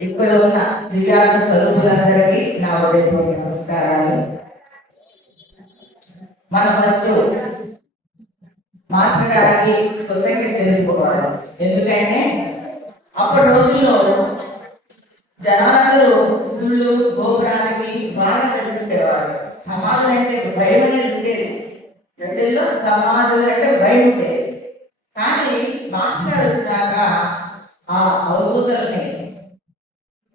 ఇక్కడ ఉన్న దివ్యాంగ స్వరూపులందరికీ నా హృదయపూర్వక నమస్కారాలు. మనం ఫస్ట్ మాస్టర్ గారికి కృతజ్ఞత తెలుపుకోవాలి. ఎందుకంటే అప్పటి రోజుల్లో జనాలు గుళ్ళు గోపురానికి బాగా జరుగుతుండేవారు. సమాధులు అంటే భయం అనేది ఉండేది. ప్రజల్లో సమాధులు అంటే భయం ఉండేది. కానీ మాస్టర్ గారు వచ్చినాక ఆ అవధూతల్ని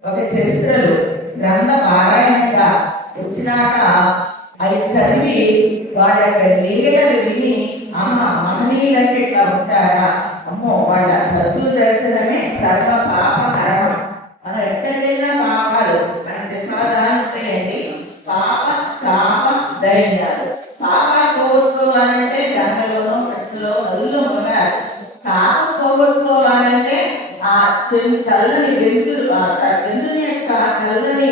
ఒక చరిత్రలు గ్రంథ పారాయణంగా వచ్చినాక అవి చదివి వాళ్ళ యొక్క లీలలు విని అమ్మ మహనీయులంటే ఇట్లా ఉంటారా, అమ్మో వాళ్ళ సద్గురు దర్శనమే సర్వ పాపహరం. మనం ఎక్కడికైనా పాపాలు మన ప్రమాదాలు ఉంటాయండి. పాప తాప ధైర్యాలు. పాప పోగొట్టుకోవాలంటే గంగలోనో కృష్ణలో నదుల్లో మునగాలి. తాప పోగొట్టుకోవాలంటే ఆ చల్లని వెంతులు వెంతుని యొక్క చల్లని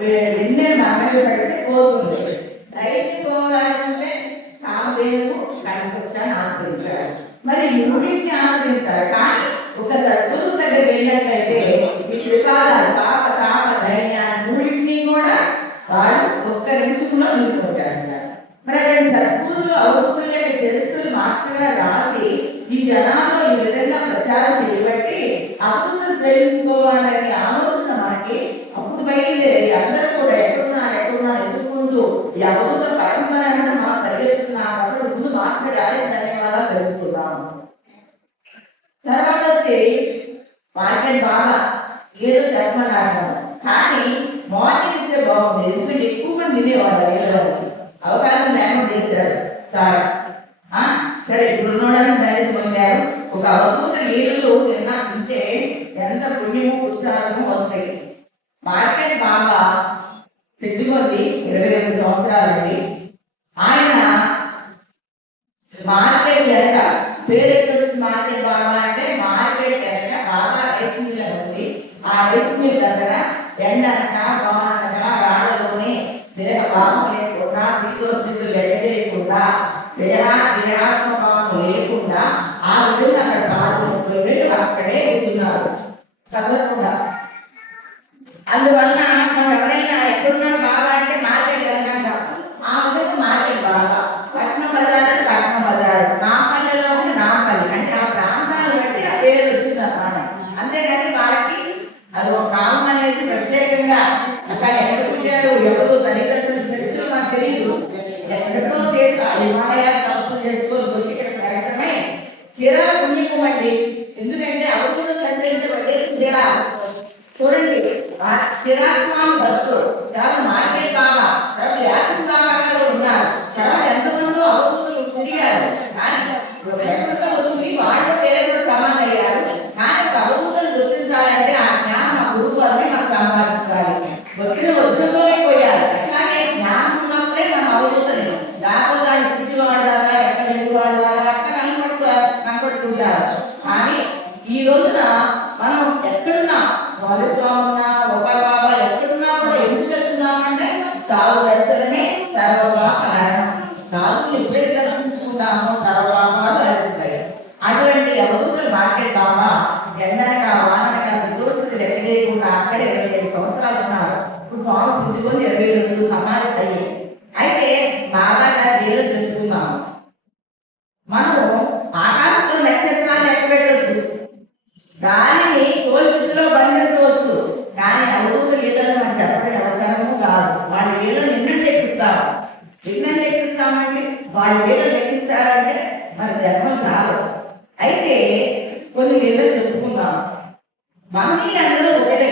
వెన్నె మన పడితే పోతుంది. ధైర్యం పోవాలంటే కామధేను కనపక్షాన్ని ఆశ్రయించాలి. మరి మూడింటిని ఆశ్రయించాలి. కానీ ఒక సద్గురు దగ్గర వెళ్ళినట్లయితే ఈ త్రిపాదాలు పాప తాప ధైర్యాన్ని మూడింటిని కూడా వాళ్ళు ఒక్క నిమిషంలో నిలుపుకొచ్చేస్తారు. మరి అటువంటి సద్గురులు అవధూతుల చరిత్రలు మాస్టర్ గారు రాసి ఈ జనాల్లో ఈ విధంగా ప్రచారం చేయబట్టి అవధూతలు సేవించుకోవాలని ఆలోచన మనకి అప్పుడు బయలుదేరి అందరూ కూడా ఎక్కడున్నా ఎదుర్కొంటూ ఈ అవధూత పరంపర మనం పరిగెత్తుతున్నాము. అప్పుడు ముందు మాస్టర్ గారికి ధన్యవాదాలు తెలుపుతున్నాము. తర్వాత వచ్చి మార్కెట్ బాగా ఏదో చెప్పమన్నాడు. కానీ మార్నింగ్ ఇస్తే బాగుంది. ఎందుకంటే ఎక్కువ మంది తినేవాళ్ళు ఏదో అవకాశం లేకుండా చేశారు సార్. సరే ఇప్పుడున్నోడని ధైర్యం పొందారు. ఒక అవధూత లీలలు తింటే ఎంత పుణ్యము పురుషార్థము వస్తాయి. మార్కెట్ బాగా పెద్దమంది 22 సంవత్సరాలండి. ఆయన మార్కెట్ ఎనక పేరు ఎక్కడొచ్చింది. మార్కెట్ బాగా అంటే మార్కెట్ ఎనక బాగా రైస్ మిల్ ఉంది. ఆ రైస్ మిల్ దగ్గర ఎండనక బాగా రాళ్ళలోని దేహ భావం లేకుండా శీతోష్ణులు లెక్క చేయకుండా దేహాత్మ భావం లేకుండా ఆ విధంగా అక్కడ బాగా 30 వేలు అక్కడే కూర్చున్నారు కదలకుండా. అందువలన మనం ఎవరైనా ఎక్కడున్నా బాగా అంటే మార్కెట్ ఎలాగా ఆ విధంగా మార్కెట్ బాగా పట్నం బజార్ అంటే పట్నం బజార్, నాపల్లెలో ఉంటే నాపల్లి అంటే ఆ ప్రాంతాన్ని బట్టి ఆ పేరు వచ్చింది అన్నమాట. అంతేగాని వాళ్ళకి అది ఒక నామం అనేది ప్రత్యేకంగా అసలు ఎక్కడ పుట్టారు ఎవరు తల్లిదండ్రుల చరిత్రలు నాకు తెలియదు. ఎక్కడితో హిమాలయాలు తపస్సు చేసుకొని వచ్చి ఇక్కడ పెరగటమే చీరాల పుణ్యము అండి. ఎందుకంటే అవధూత సంచరించబడే చీరాల చూడండి. చిరాస్వామి బస్సు తర్వాత మార్కెట్ బాగా తర్వాత యాసం బాగా ఉన్నారు. తర్వాత ఎంతమందో అవధూతులు తిరిగారు. కానీ ఎక్కడితో వచ్చి వాళ్ళు తెలియదు సమాధి అయ్యారు. కానీ ఒక అవధూతలు గుర్తించాలంటే ఆ జ్ఞానం ఆ గురువు వల్లే మనకు సంపాదించాలి. వచ్చిన వృద్ధుల్లోనే పోయారు. అట్లాగే జ్ఞానం ఉన్నప్పుడే మనం అవధూతని దాదాపు దాన్ని పిచ్చివాడాలా ఎక్కడ ఎదురువాడాలా అట్లా కనపడుతుంటారు. కానీ ఈ రోజున మనం ఎక్కడున్నా స్వామి ఉన్నా ఒక బాబా ఎక్కడున్నా కూడా ఎందుకు వెళ్తున్నామంటే సాధు దర్శనమే సర్వపాపహరం. సాధువులు ఎప్పుడైతే దర్శించుకుంటామో సర్వపాపాలు హరిస్తాయి. అటువంటి అవధూతలు మార్కెట్ బాబా ఎండనక వాననక శత్రువులు లెక్క చేయకుండా అక్కడే 25 సంవత్సరాలు ఉన్నారు. ఇప్పుడు స్వామి సిద్ధికొని 22 సమాధి అయ్యి. అయితే బాబా గారి ఏదో చెప్తున్నాము. మనం ఆకాశంలో నక్షత్రాలు లెక్క పెట్టవచ్చు, గాలిని తోలుబుద్ధిలో బంధించవచ్చు. కానీ అవధూత లీలను మనం చెప్పడం ఎవరికనము కాదు. వాళ్ళ లీలను ఎన్నో లెక్కిస్తాము. ఎన్నో లెక్కిస్తామంటే వాళ్ళ లీలను లెక్కించాలంటే మన జన్మం చాలు. అయితే కొన్ని లీలను చెప్పుకుందాం. మహనీయులందరూ ఒకటే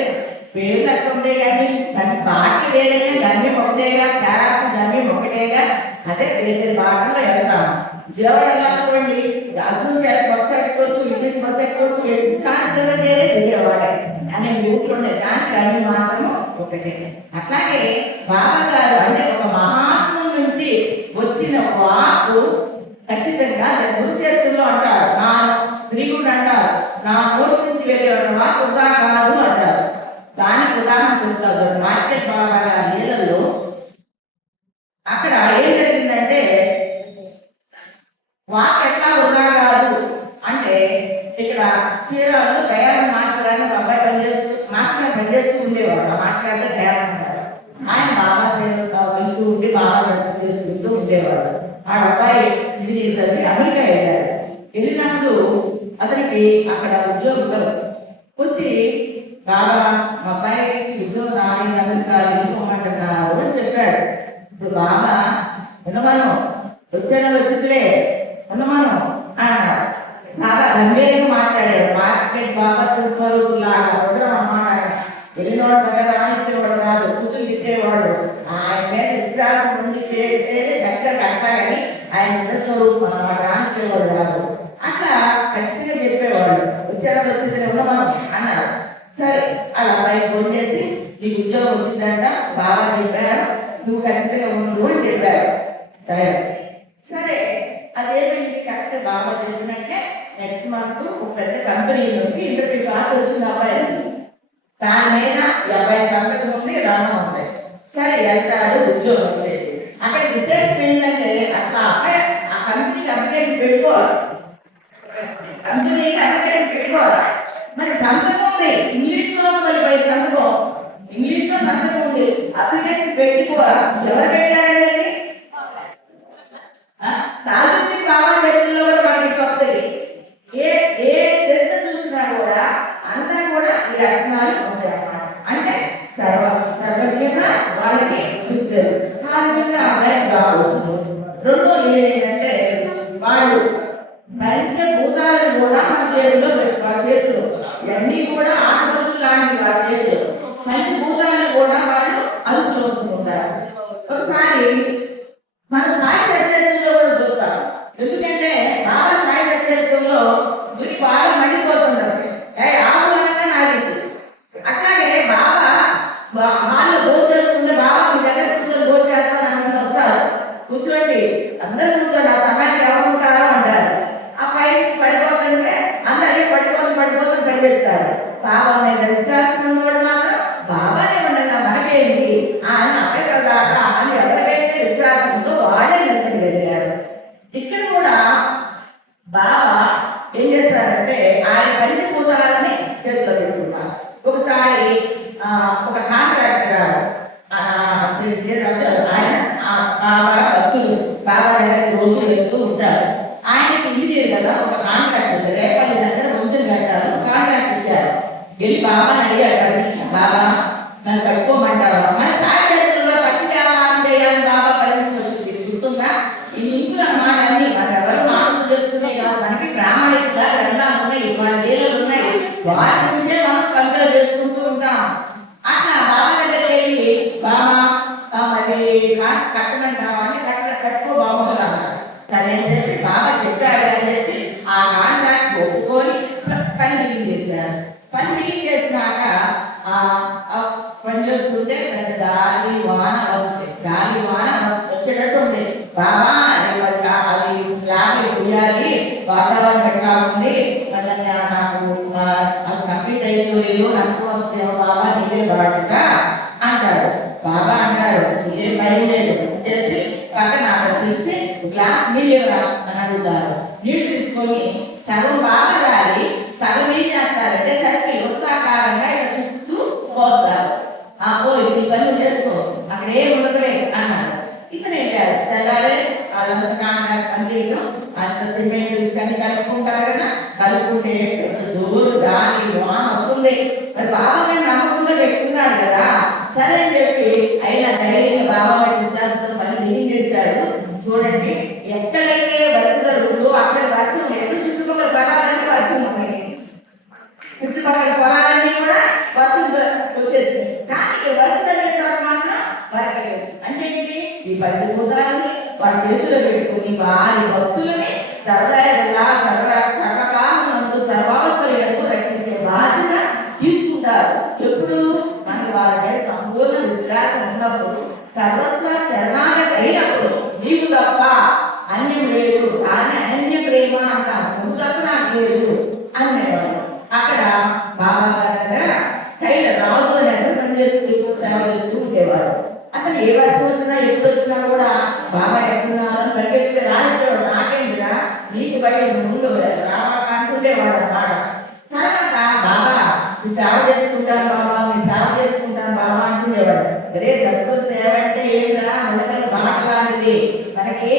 పేర్లు అక్కడ ఉంటే కానీ దాని పార్టీ వేరైనా గమ్యం ఒకటేగా, చారాసిన గమ్యం ఒకటేగా. అదే వేరే బాటలో వెళ్తాము. దేవుడు ఎలా అనుకోండి, అర్థం బస్సు ఎక్కొచ్చు, ఇంటికి బస్సు ఎక్కొచ్చు, కానీ చివరిదే దిగేవాడే అనే ఊరిలోనే. కానీ గమ్యం మాత్రము ఒకటే. అట్లాగే బాబా గారు అంటే ఒక మహాత్ముల నుంచి వచ్చిన వాకు ఖచ్చితంగా గురు చరిత్రలో అంటారు. నా శ్రీగుడు అంటారు, నా నోటి నుంచి వెళ్ళే వాకు వృధా కాదు అంటారు. దానికి ఉదాహరణ చెబుతారు. మార్కెట్ బాబా గారి నీళ్ళల్లో అక్కడ ఏం జరిగిందంటే వాక్ ఎట్లా వృధా కాదు అంటే ఇక్కడ చీరాలలో దయానంద మాస్టర్ గారిని ఒక అబ్బాయి పనిచేస్తూ ఉండేవాడు. ఆ మాస్టర్ గారు డ్యామ్ అంటారు. ఆయన బాబా సేవలు వెళ్తూ ఉండి బాబా దర్శనం చేసుకుంటూ ఉండేవాడు. ఆ అబ్బాయి ఇంజనీర్ చదివి అమెరికా వెళ్ళాడు. వెళ్ళినప్పుడు అతనికి అక్కడ ఉద్యోగులు వచ్చి బాబా మా అబ్బాయి ఉద్యోగం రాలేదు అమెరికా వెళ్ళిపోమంటున్నారు అని చెప్పాడు. ఇప్పుడు బాబా ఉన్నమను వచ్చే నెల వచ్చిందిలే ఉన్నమను అన్నాడు. బాబా గంభీరంగా మాట్లాడాడు. మార్కెట్ బాబా స్వరూపు లాగా అన్నమాట. వెళ్ళినవాడు దగ్గర రానిచ్చేవాడు కాదు, కూతురు తిట్టేవాడు. ఆయన మీద విశ్వాసం ఉండి చేస్తే దగ్గర కట్టాలని ఆయన స్వరూపం అన్నమాట, రానిచ్చేవాడు కాదు. అట్లా ఖచ్చితంగా చెప్పేవాడు. వచ్చారో వచ్చిందని ఉన్నమను అన్నారు. సరే అలా అబ్బాయి ఫోన్ చేసి నీకు ఉద్యోగం వచ్చిందంట బాగా చెప్పారు, నువ్వు ఖచ్చితంగా ఉండు అని చెప్పారు. సరే అదేమైంది, కరెక్ట్ బాగా చెప్పినట్టే నెక్స్ట్ మంత్ ఒక పెద్ద కంపెనీ నుంచి ఇంటర్వ్యూ కాల్ వచ్చింది అబ్బాయి. దాని మీద 50 సంతకం ఉంది, రమణ ఉంది. సరే వెళ్తాడు, ఉద్యోగం వచ్చేది. అక్కడ విశేషం ఏంటంటే అసలు అబ్బాయి ఆ కంపెనీకి అప్లికేషన్ పెట్టుకోవాలి. కంపెనీకి అప్లికేషన్ పెట్టుకోవాలి. మరి సంతకం ఉంది ఇంగ్లీష్లో, మరి పై సంతకం ఇంగ్లీష్లో సంతకం ఉంది, అప్లికేషన్ పెట్టుకోవాలి. ఎవరు పెట్టారండి? తాలూకి బాగా చరిత్రలో కూడా మనకి వస్తాయి. ఏ ఏ చరిత్ర చూసినా కూడా అంతా కూడా ఈ లక్షణాలు ఉంటాయి అన్నమాట. అంటే సర్వజ్ఞత వాళ్ళకి గుర్తు. ఆ విధంగా అబ్బాయి బాగా వచ్చింది. రెండోది ఏంటంటే వాళ్ళు పంచభూతాలను కూడా మన చేతిలో వాళ్ళ చేతిలో ఇవన్నీ కూడా ఆటబడులు లాంటివి వాళ్ళ చేతిలో. పంచభూతాలను కూడా వాళ్ళు అదుపులో ఉంచుకుంటారు. ఒకసారి మన సాయి చరిత్రలో కూడా చూస్తాం. ఎందుకంటే బాబా సాయి చరిత్రలో గురి బాగా మండిపోతున్నారు. ఆహ్వానంగా నాలుగు అట్లాగే బాబా వాళ్ళు భోజనం చేసుకుంటే బాబా మీ దగ్గర కూర్చొని భోజనం చేస్తామని వస్తారు. కూర్చోండి అందరూ కూర్చోండి, ఆ సమయానికి ఎవరు ఉంటారో అంటారు. ఆ పైకి పడిపోతుంటే అందరికీ పడిపోతుంది పరిగెత్తారు. బాబా మీద విశ్వాసం కూడా మాత్రం బాబానే ఉండగా మనకేంటి ఆయన అక్కడ దాకా అని ఎవరికైతే విశ్వాసంతో వాళ్ళే నిలబడగలిగారు. ఇక్కడ కూడా బాబా ఏం చేస్తారంటే ఆయన పంచభూతాలని చేతిలో పెట్టుకున్నారు. ఒకసారి ఒక కాంట్రాక్టర్ గారు ఆయన బాబా భక్తులు బాబా దగ్గర రోజు వెళ్తూ ఉంటారు. ఆయనకి ఇంజనీర్ కదా, ఒక కాంట్రాక్ట్ రేపల్లి దగ్గర వంతులు కట్టారు, కాంట్రాక్ట్ ఇచ్చారు. వెళ్ళి బాబాని అడిగారు పర్మిషన్, బాబా నన్ను కట్టుకోమంటారు. మన సాయి చరిత్రలో పచ్చి వ్యాపారం చేయాలని బాబా పర్మిషన్ వచ్చింది, గుర్తుందా? ఈ లింకులు అన్నమాట అన్ని మనం ఎవరు మాటలు చెప్తున్నాయి కాదు, మనకి ప్రామాణికంగా గ్రంథాలు ఉన్నాయి, మన దేవులు ఉన్నాయి, వాటి నుంచే మనం కంపేర్ చేసుకుంటూ ఉంటాం. అట్లా బాబా దగ్గర వెళ్ళి బాబా మరి కట్టమంటావా అని కట్టుకో బాగుంటుంది అన్నారు. సరే అని చెప్పి బాబా చెప్పారు అని చెప్పి ఆ కాంట్రాక్ట్ ఒప్పుకొని పని బిగిన్ చేశారు. పని బిగిన్ చేసినాక పని చేస్తుంటే గాలి వాన వస్తాయి, గాలి వాన వచ్చేటట్టు ఉంది. బాబా అది స్లాబ్ ఉయ్యాలి, వాతావరణం ఎట్లా ఉంది, నాకు కంప్లీట్ అయ్యేదో లేదో నష్టం వస్తే బాబా నీదే బాధ్యత అంటాడు. బాబా అంటాడు నీదే భయం లేదు అని చెప్పి పక్కన తెలిసి గ్లాస్ నీళ్ళు అని అడుగుతారు. నీళ్లు తీసుకొని సగం బాగా దారి సగం ఏం చేస్తారంటే సరికి వృత్తాకారంగా ఇలా చుట్టూ పోస్తారు. ఈ పని చేసుకో అక్కడ ఏం ఉండదులే అన్నారు. ఇతను వెళ్ళాడు. తెల్లారే వాళ్ళంత కాంట్రాక్ట్ పని చేయడం, అంత సిమెంట్ తీసుకొని కలుపుకుంటారు కదా, కలుపుకుంటే జోరు గాలి వాన వస్తుంది. మరి బాబా మీద నమ్మకంగా పెట్టుకున్నాడు కదా, సరే అని చెప్పి అయినా ధైర్యంగా బాబా మీద విచారంతో పని బిగిన్ చేశాడు. చూడండి ఎక్కడైతే వరద జరుగుతుందో అక్కడ వర్షం లేదు, చుట్టుపక్కల పొలాలన్నీ వర్షం ఉన్నాయి, చుట్టుపక్కల పొలాలన్నీ కూడా వర్షం వచ్చేసింది. కానీ వరద జరిగే చోట మాత్రం వరకలేదు. అంటే ఏంటి, ఈ పంచభూతాలని వాడి చేతిలో పెట్టుకుని వారి భక్తులని సర్వకాలమందు సర్వావస్థలకు రక్షించే బాధ్యత తీసుకుంటారు. ఎప్పుడు మనకి వారి మీద సంపూర్ణ విశ్వాసం ఉన్నప్పుడు, సర్వస్వ శరణాగతి అయినప్పుడు, నీవు తప్ప అన్యం లేదు, కానీ అనన్య ప్రేమ అంటాం, నువ్వు తప్ప నాకు లేదు అనేవాడు. అక్కడ బాబా దగ్గర టైలర్ రాజు దగ్గర సేవ చేస్తూ ఉండేవాడు. అతను ఏ వర్షం వచ్చినా ఎప్పుడు వచ్చినా కూడా బాబా ఎక్కడున్నారని పరిగెత్తి రాయించేవాడు. నాకేంటిరా నీకు బయట ముందు రావా అనుకుంటేవాడు అన్నమాట. తర్వాత బాబా ఈ సేవ చేసుకుంటాను బాబా, మీ సేవ చేసుకుంటాను బాబా అంటునేవాడు. అరే సద్గురు సేవ అంటే ఏమిరా, మొలకలు బాట లాంటిది. మనకి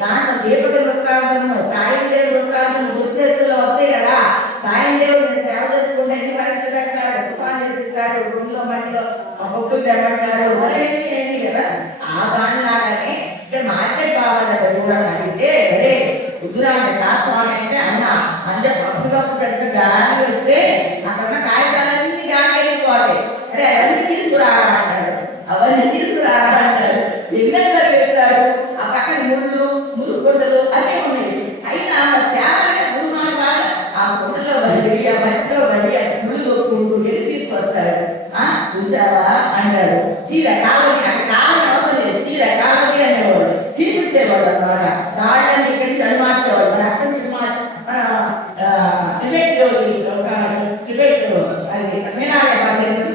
దాంట్లో దీపక వృత్తాంతము, సాయం దేవుడు వృత్తాంతం గుర్తెత్తులో వస్తాయి కదా. సాయం దేవుడు సేవ చేసుకుంటే ఎన్ని పరీక్షలు పెడతాడు, తుఫాన్ చేపిస్తాడు, గుండెలో మట్టిలో బొక్కులు తెమ్మంటాడు, మొదలైంది ఏంటి కదా. ఆ దాని లాగానే ఇక్కడ మార్కెట్ బాబా దగ్గర కూడా అడిగితే, అరే కుదురా అంటే స్వామి అంటే అన్నా అంటే అప్పటికప్పుడు పెద్ద గాలి వస్తే అక్కడ కాగితాలన్నీ గాలి వెళ్ళిపోతాయి. అరే అవన్నీ తీసుకురావాలంటాడు, అవన్నీ తీసుకురావాలంటాడు. ఎన్నెంత చేస్తారు, ఆ పక్కన ముళ్ళు మురుగుంటలు అన్నీ ఉన్నాయి. అయినా తేవాలంటే గురుమాన వాళ్ళు ఆ గుంటలో పడి, ఆ మట్టిలో పడి, ఆ ముళ్ళు వెళ్ళి తీసుకొస్తారు. చూసావా అంటాడు. తీర కాలనీ అక్కడ కాలని అవసరం లేదు, తీర కాలనీ అనేవాడు, తీర్పిచ్చేవాడు అనమాట. రాళ్ళని ఇక్కడి నుంచి అనుమార్చేవాడు. అక్కడి నుంచి అది మీనాలయ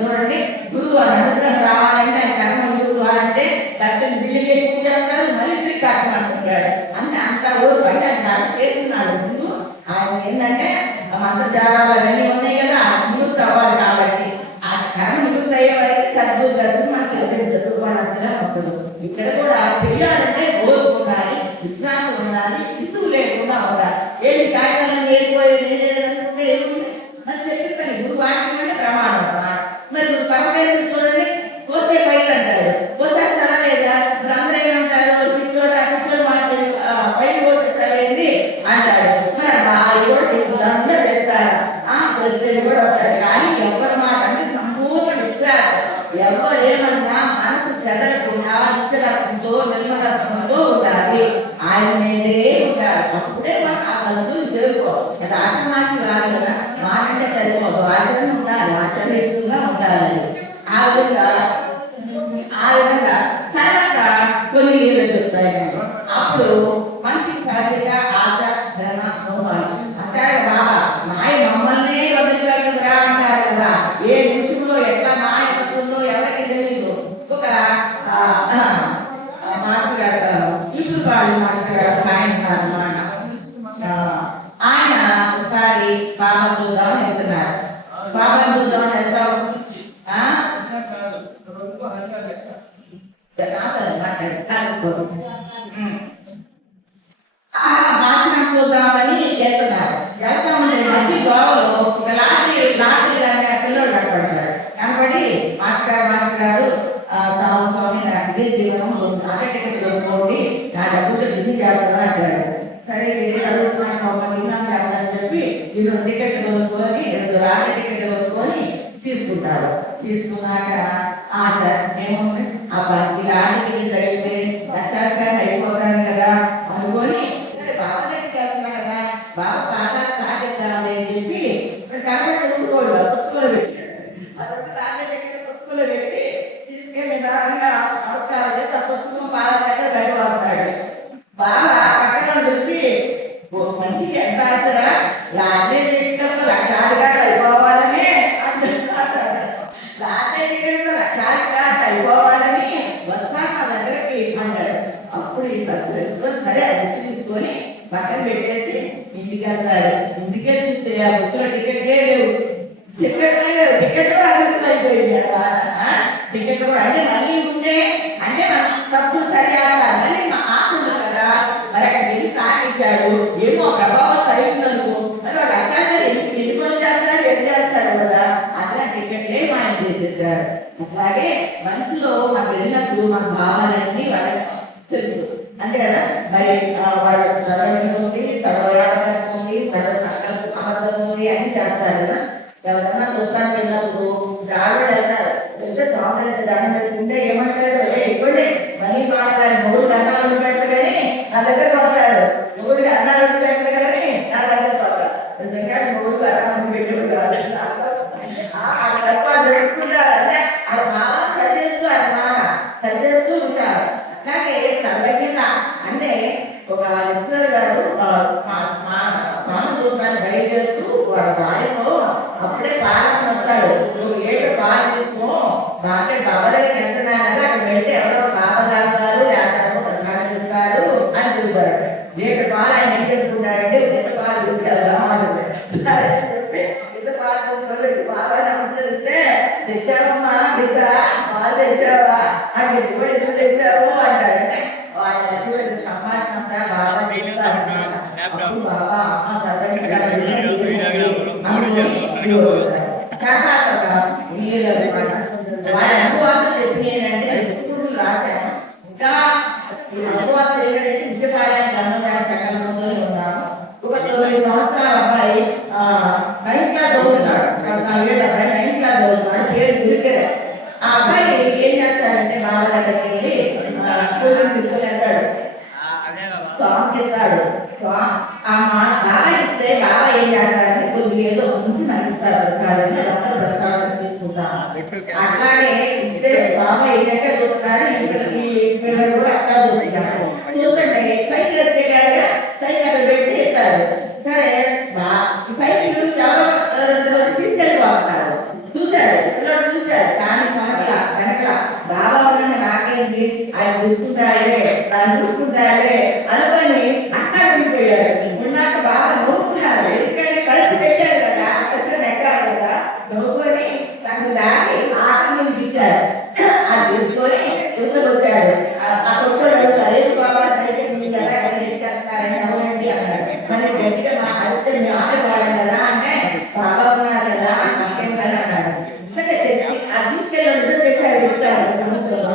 చూడండి. గురువు అని అనుగ్రహం రావాలంటే ఆయన కర్మ గురువు అంటే కట్టని బిల్లుకి ఎక్కువ చేస్తారు, మళ్ళీ తిరిగి కట్టమంటుంటాడు. అంటే అంత ఊరు బయట ఆయన చేస్తున్నాడు. ముందు ఆయన ఏంటంటే మంత్రజాలాలు అవన్నీ ఉన్నాయి కదా, నివృత్తి అవ్వాలి. కాబట్టి ఆ కర్మ నివృత్తి అయ్యే వరకు సద్గురు దర్శనం మనకు లభించదు, వాళ్ళంతా ఉంటుంది. ఇక్కడ కూడా చెయ్యాలంటే ఓర్పు ఉండాలి, విశ్వాసం ఉండాలి, ఇసుగు లేకుండా ఉండాలి. ఏది కాగితాలను ఏడిపోయేది ఏదనుకుంటే ఏముంది, మరి చెప్పిన పని గురు వాక్యం అంటే ప్రమాణం అన్నమాట. మరి పరదేశం చూడండి, కోసే పైరు అంటాడు, కోసేస్తారా లేదా? ఇప్పుడు అందరూ ఏమంటారు, పిచ్చోడు పిచ్చోడు మాట పైరు కోసేస్తారేంది అంటాడు. మరి బాగా కూడా అందరూ చేస్తారు, ప్రెసిడెంట్ కూడా వస్తాడు. కానీ ఎవరి మాట అంటే సంపూర్ణ విశ్వాసం. ఎవరేమన్నా మనసు చెదరకుండా నిశ్చలత్వంతో నిర్మలత్వంతో ఉండాలి, ఆయన మీదే ఉండాలి. అప్పుడే మనం ఆ సంతులు చేరుకోవాలి. అది ఆశమాషి కాదు కదా, మాటంటే సరిపోదు, ఆచరణ ఉండాలి, ఆచరణీయంగా ఉండాలి. ఆ విధంగా తర్వాత కొన్ని చెప్తాయి. అప్పుడు మనిషికి సహజంగా ఆశ, భ్రమ, మోహాలు అంటారు. బాబా మాయ మమ్మల్ని వదిలిపెట్టదురా అంటారు కదా. ఏ నిమిషంలో ఎట్లా మాయ వస్తుందో ఎవరికి తెలియదు. ఒక మాస్టర్ గారు, ఇప్పుడు వాళ్ళు మాస్టర్ గారు ఆయన అన్నమాట. ఆయన ఒకసారి బాబా చూద్దాం వెళ్తున్నారు. బాబా చూద్దాం వెళ్తాం భాషణం చూద్దామని వెళ్తున్నారు. వెళ్తామని మధ్య గోవలో ఒక లాంటి పిల్లలు కనపడతారు. కనబడి మాస్టర్ గారు స్వామి నాకు ఇదే జీవనం, ఆకర్షణ దొరుకుకోండి, నా డబ్బులు ఇన్ని చేస్తుందా అంటాడు. సరే అడుగుతున్నాను చెప్పి ఈ 2 టికెట్లు కొనుక్కొని 2 లాంటి టికెట్లు కొనుక్కొని తీసుకుంటారు. తీసుకున్నాక సార్ ఏముంది ఈ లాంటి టికెట్ అయితే లక్షాధికారి అయిపోతాను కదా అనుకొని, సరే బాబా దగ్గరికి వెళ్తున్నా కదా, బాబా పాదాలు తాగెత్తాలి అని చెప్పి కాబట్టి చదువుకోడు పుస్తకంలో పెట్టాడు. అసలు లాంటి టికెట్ పుస్తకంలో పెట్టి తీసుకెళ్ళి నిదానంగా నమస్కారం చేసి ఆ పుస్తకం పాదాల దగ్గర బయటపడతాడు. బాబా పక్కన చూసి, మనిషికి ఎంత ఆశరా, లాంటి టికెట్ లక్షాధికారి అయిపోవాలని అయిపోవాలని వస్తాను నా దగ్గరికి అంటాడు. అప్పుడు ఈ తప్పు తెలుసుకొని సరే అది తీసుకొని పక్కన పెట్టేసి ఇంటికి వెళ్తాడు. ఇంటికే చూస్తే ఆ బుక్లో టికెట్లే లేవు, టికెట్ కూడా అదృష్టం అయిపోయింది అన్నమాట. టికెట్ కూడా అంటే మళ్ళీ ఉంటే అంటే మనం తప్పు సరి చేస్తారు, మళ్ళీ మా ఆశ ఉంది కదా, మరి అక్కడ వెళ్ళి తాకిచ్చాడు ఏమో ప్రభావం తగ్గిందనుకో, మరి వాడు అక్షాలు ఎన్ని పనులు చేస్తాడు, ఎన్ని చేస్తాడు కదా, అట్లా టికెట్లే మాయం చేసేసాడు. అట్లాగే మనసులో మనకు వెళ్ళినప్పుడు మన భావాలన్నీ వాళ్ళకి తెలుసు, అంతే కదా. మరి వాళ్ళు సర్వజ్ఞత ఉంది, సర్వవ్యాపకత్వం ఉంది, సర్వ సంకల్ప సమర్థం ఉంది అని చేస్తారు కదా. ఎవరన్నా చూస్తానికి వెళ్ళినప్పుడు ఆవిడ వెళ్తారు, వెళ్తే స్వామి దండం పెట్టుకుంటే ఏమంటాడు, ఇవ్వండి మనీ పాడాలి, మొగుడికి అన్నాలు పెట్టరు కానీ నా దగ్గరకు వస్తారు, మొగుడికి అన్నాలు పెట్టరు కానీ నా దగ్గరకు వస్తారు. ఎందుకంటే మొగుడికి అన్నాలు పెట్టుకుంటారు అంటే ఆ భావం సరిచేస్తూ అన్నమాట, సరిచేస్తూ ఉంటారు. అట్లాగే సర్వజ్ఞత అంటే ఒక లెక్చరర్ గారు స్వామి చూస్తాను బయలుదేరుతూ వాడు బావిలో అప్పుడే పాలన వస్తాడు, నువ్వు ఏడు బాగా తీసుకో అంటే బాబా దగ్గర వెళ్తున్నా కదా, అక్కడ తెచ్చావమ్మా బిడ్డ, పాలు తెచ్చావా అని చెప్పి కూడా ఎందుకు తెచ్చావు అంటాడు. అంటే వాళ్ళ మధ్య సంభాషణ అంతా బాగా చెప్తారు అన్నమాట. అప్పుడు బాబా అమ్మ చదవండి కర్ణాటక వీళ్ళు అనమాట. వాళ్ళ అనుభవాలు చెప్పినాయంటే ఇప్పుడు రాశాను. ఇంకా ఈ అనుభవాలు ఎక్కడైతే నిత్యపారాయణ బ్రహ్మచారి సకల ముందు ఉన్నాను. ఒక 9 సంవత్సరాల అబ్బాయి 9th క్లాస్ చదువుతున్నాడు. 14 ఏళ్ళ అబ్బాయి 9th క్లాస్ చదువుతున్నాడు. పేరు గురికెర. ఆ అబ్బాయి ఏం చేస్తాడంటే బాబా దగ్గరికి వెళ్ళి కూతురు తీసుకొని వెళ్తాడు, సాంగ్ ఇస్తాడు. బాబా ఇస్తే బాబా ఏం చేస్తారంటే కొద్దిగా ఏదో ఉంచి నడిస్తారు ప్రసాదం, అందరూ ప్రసాదం తీసుకుంటాం. అట్లాగే ఇస్తే బాబా ఏ దగ్గర చూస్తున్నాడు, పిల్లలు కూడా అట్లా చూస్తున్నాడు. చూస్తుంటే సైకిల్ వేసుకెళ్ళాడుగా, సైకిల్ అక్కడ పెట్టి ఇస్తాడు. సరే సైకిల్ ఎవరో తీసుకెళ్ళిపోతారు. చూశాడు, పిల్లలు చూశాడు. కానీ వెనక బాబా ఉన్న నాకేంటి, ఆయన చూసుకుంటాడే, ఆయన చూసుకుంటాడే అనుకొని అక్కడ ఉండిపోయాడు. ఉన్నాక బాగా నవ్వుకున్నారు. ఎందుకంటే కలిసి పెట్టాడు కదా, కష్టం ఎక్కాలి కదా, నవ్వుకొని తను దాటి ఆకలి తీశాడు. అది తీసుకొని యువతకు వచ్చాడు. ఆ కొట్టుడు అడుగుతారు, ఏది బాబా సైకిల్ మీద ఎలా తీసుకెళ్తారని నవ్వండి అన్నాడు. మరి గట్టిగా మా అయితే మేము ఆడేవాళ్ళం కదా అంటే బాబా ఉన్నారు కదా నాకేం కదా అన్నాడు. సరే అది తీసుకెళ్ళి తెచ్చాడు చెప్తారు సమస్యలో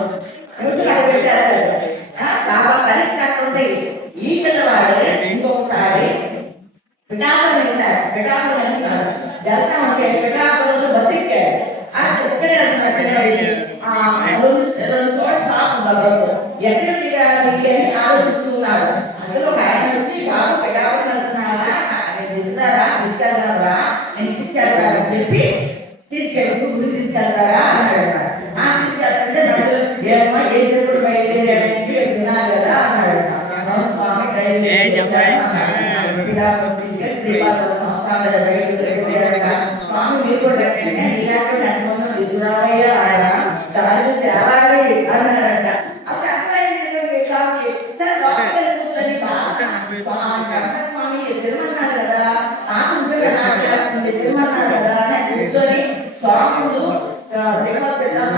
పెట్టారు. బాబా పరీక్ష ఉంటాయి. ఈ పిల్లవాడే ఇంకొకసారి పిఠాపురం వెళ్ళాడు. పిఠాపురం వెళ్తున్నాడు, వెళ్తా ఉంటే పిఠాపురంలో బస్ ఎక్కాడు. ఇక్కడే రెండు చోట్ల స్టాప్ ఉంది బస్సు. ఎక్కడ దిగాలి అని ఆలోచిస్తున్నాడు. అందులో ఒక ఆయన వచ్చి బాబు పిఠాపురం వెళ్తున్నారా, వెళ్తారా, తీసుకెళ్తారా, నేను తీసుకెళ్తారని చెప్పి తీసుకెళ్ళి గుడి తీసుకెళ్తారా అన్నాడు. తీసుకెళ్తుంటే ఏమో ఎప్పుడు బయలుదేరాడానికి తినాలి కదా అన్నాడు. స్వామి స్వామి మీరు కూడా ఇలాంటి అనుభవం ఎదురవయ్యా ఆయన దారి తేవాలి అన్నారంట. అప్పుడు అర్థమైంది స్వామి తిరుమన్నారు కదా, తిరుమన్నారు కదా కూర్చొని స్వాములు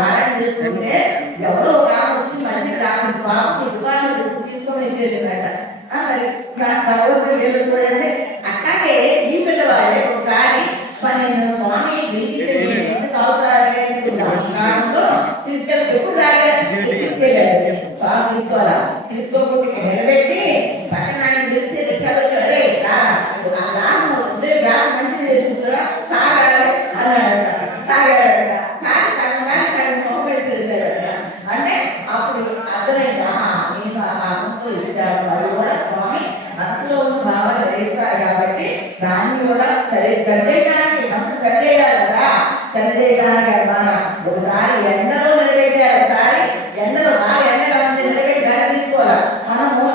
నారాయణ చేసుకుంటే ఎవరో రావచ్చు మంచి రావచ్చు బాబు దుకాణాలు తీసుకొని వెళ్ళిందట. చూడండి అట్లాగే ఈ పిల్లవాడే ఒకసారి నేను స్వామి తాగుతారంతో తీసుకెళ్ళి ఎప్పుడు తీసుకెళ్ళాడు. బాగా తీసుకోవాలా, తీసుకోకపోతే నిలబెట్టి పక్కన ఆయన తెలిసి చదువుతాడే గ్లాస్ మంచి తీసుకురా తాగాలి అన్నాడట. తాగాడట, తాగి సగం కానీ సగం మొహం తెలిసాడట. అంటే అప్పుడు అర్థమైందా నేను అమ్మతో ఇచ్చారు. అది కూడా స్వామి మనసులో ఉన్న భావాలు వేస్తారు కాబట్టి దాన్ని కూడా సరే సరిచేయడానికి మనసు సరిచేయాలి కదా, సరిచేయడానికి అన్నమాట. ఒకసారి ఎండలో నిలబెట్టారు, ఒకసారి ఎండలో బాగా ఎండగా ఉంది నిలబెట్టి గాలి తీసుకోవాలి. మనము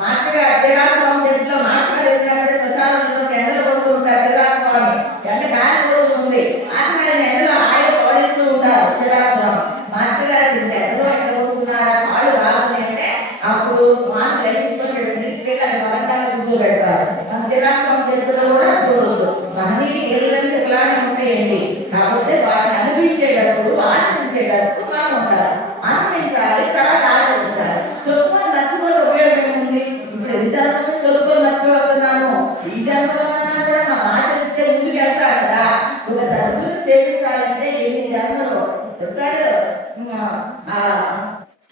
మాస్టర్ గారు చిరాస్వామి చేతిలో మాస్టర్ గారు చెప్పినప్పుడు శ్మశానంలో ఎండలో కొడుకుంటారు. చిరాస్వామి ఎండ గాలి కొడుతుంది, మాస్టర్ గారి ఎండలో ఆయన పడిస్తూ ఉంటారు. చిరాస్వామి మాస్టర్ గారు ఎండలో ఎండ కొడుతున్నారా కాళ్ళు రావాలి అంటే అప్పుడు మాస్టర్ తీసుకెళ్ళి అది వరండాలో కూర్చోబెడతారు. చిరాస్వామి చేతిలో కూడా చూడవచ్చు. మహనీ ఏళ్ళని ఇలానే ఉంటాయండి. కాకపోతే వాటిని అనుభవించేటప్పుడు ఆచరించేటప్పుడు మనం ఉండాలి. ఆనందించాలి, తర్వాత ఆచరించాలి. చెప్పుకొని నచ్చిపోతే ఉపయోగం ఉంది. ఇప్పుడు ఎంత చెప్పుకొని నచ్చిపోతున్నాము, ఈ జన్మలో కూడా మనం ఆచరిస్తే ముందుకు వెళ్తాం కదా. ఒక సద్గురు సేవించాలంటే ఎన్ని జన్మలు చెప్తాడు.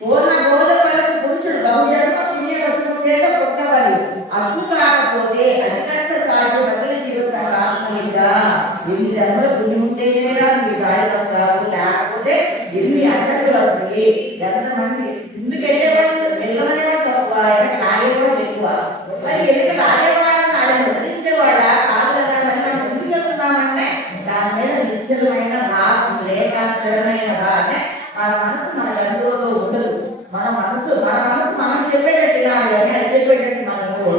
పూర్ణ బోధకులకు పురుషుడు బహుజన్మ పుణ్యవశము చేత పుట్టవాలి. అడ్డు కాకపోతే అతి కష్ట సాగు బదిలీ జీవసంగా ఎన్ని జన్మలు పుణ్యం ఉంటేనే రాదు గాలి వస్తారు, లేకపోతే ఎన్ని అడ్డంకులు వస్తాయి. ఎంతమంది ముందుకు వెళ్ళేవాళ్ళు వెళ్ళమనే తక్కువ, వెనక ఆగేవాళ్ళు ఎక్కువ. మరి ఎందుకు ఆగేవాళ్ళని ఆడని వదిలించేవాళ్ళ కాదు కదా. మనం ముందుకు వెళ్తున్నామంటే దాని మీద నిశ్చలమైన భావం లేక స్థిరమైన అంటే మన మనసు మన గంటలో ఉండదు. మన మనసు మనం చెప్పేటట్టు వినాలి, అది చెప్పేటట్టు మనకు.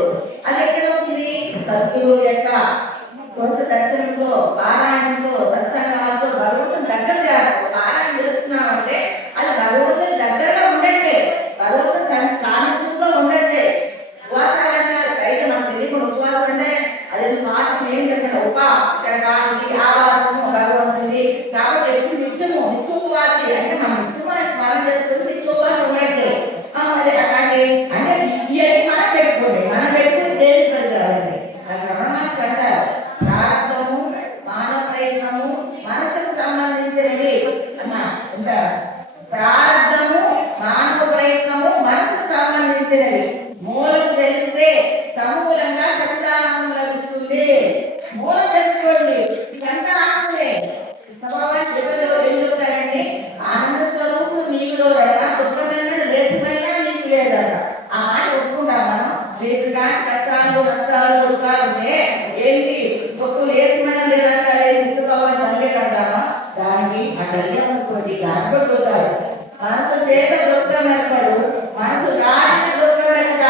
అది ఎక్కడ వస్తుంది? సద్గురువు యొక్క కొంచె దర్శనంలో, పారాయణంలో, సత్సంగాలతో భగవంతుని దగ్గర చేయాలి. పారాయణ చేస్తున్నామంటే అది భగవంతుని దగ్గరగా ఉండండి, భగవంతుని సాన్నిధ్యంలో ఉండండి. ఉపవాసాలు అంటారు, పైగా మనకు తెలియకుండా ఉపవాసం అంటే అది మాట ఏం చెప్పిన ఇక్కడ కాదు ఆవాసము భగవంతుని. కాబట్టి మృత్యువాసి అంటే మన మృత్యువాసి స్మరణ చేసుకుని మృత్యువాసి ఉన్నట్టే. మరి అలాంటి అంటే ఇవన్నీ మనం పెట్టుకుని దేనికి పనికిరాలండి. అది రమణ మహర్షి అంటారు, ప్రారంభము మానవ ప్రయత్నము మనసుకు సంబంధించినవి అమ్మా. ఎంత ప్రారంభము మానవ ప్రయత్నము మనసుకు సంబంధించినవి. మూలం తెలిస్తే సమూలంగా ఖచ్చితానందం లభిస్తుంది. మూలం తెలుసుకోండి, ఇదంతా ఆనందమే. స్వభావాన్ని జగలో ఎందుకంటే ఆనంద స్వరూపుడు నీకులో దుఃఖమైన లేసిపోయినా నీకు లేదట. ఆ మాట ఒప్పుకుంటాం మనం. లేసి కానీ కష్టాలు నష్టాలు దుఃఖాలు ఉంటే ఏంటి దుఃఖం లేసిపోయినా లేదంటాడే నిజభావాన్ని మళ్ళీ అంటామా? దానికి అక్కడికి అనుకోండి గడపడుతారు. మనసు చేత దుఃఖం ఏర్పడు, మనసు దాటిన దుఃఖం ఎక్కడ?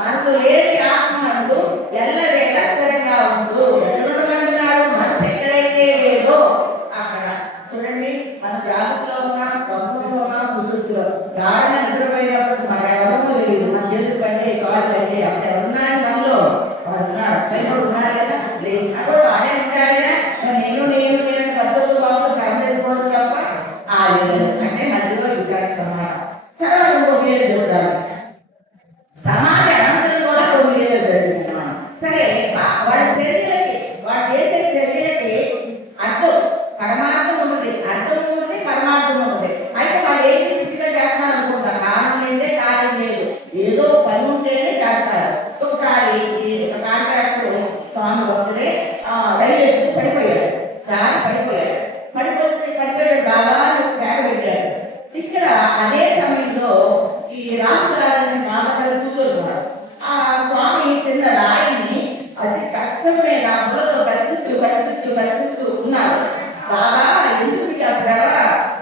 మనసు లేని ఆత్మనందు ఎల్లవేళ స్థిరంగా ఉండు. ఎక్కడుండమంటున్నాడు? మనసు ఎక్కడైతే లేదో అక్కడ. చూడండి, మన జాగ్రత్తలో ఉన్న స్వప్నంలో ఉన్న సుశుద్ధిలో గాఢ నిద్రపోయినప్పుడు మన ఎవరో తెలియదు. మన చేతులు కంటే కాళ్ళు కంటే అప్పుడు ఎవరున్నాడు మనలో? వాడు ఉన్నాడు, స్వయంగా ఉన్నాడు కదా. లేచినప్పుడు వాడే ఉంటాడు కదా. నేను నేను నేను పద్ధతులు బాగుంది కర్మ చేసుకోవడం తప్ప ఆ అంటే మధ్యలో విచారిస్తున్నాడు. తర్వాత ఇంకొక ఏది చూడాలి, సమాజ అనంతరం కూడా కొన్ని జరుగుతున్నాం. సరే, వాళ్ళ చర్యలకి వాళ్ళు చేసే చర్యలకి అర్థం పరమార్థం ఉన్నది, అర్థం ఉన్నది, పరమార్థం ఉన్నది. అయితే వాళ్ళు ఏం పూర్తిగా చేస్తున్నారు అనుకుంటారు. కారణం లేదే కార్యం లేదు, ఏదో పని ఉంటేనే చేస్తారు. ఒకసారి ఒక కాంట్రాక్టర్ స్వామి భక్తుడే రైలు ఎక్కువ పడిపోయాడు, దారి పడిపోయాడు బాగా పేద పెట్టాడు. ఇక్కడ అదే సమయంలో ఈ రాజుగారిని మామగారు కూర్చోన్నాడు. ఆ స్వామి చిన్న రాయిని అది కష్టం మీద అప్పులతో కనిపిస్తూ ఉన్నాడు. బాగా ఎందుకు శ్రమ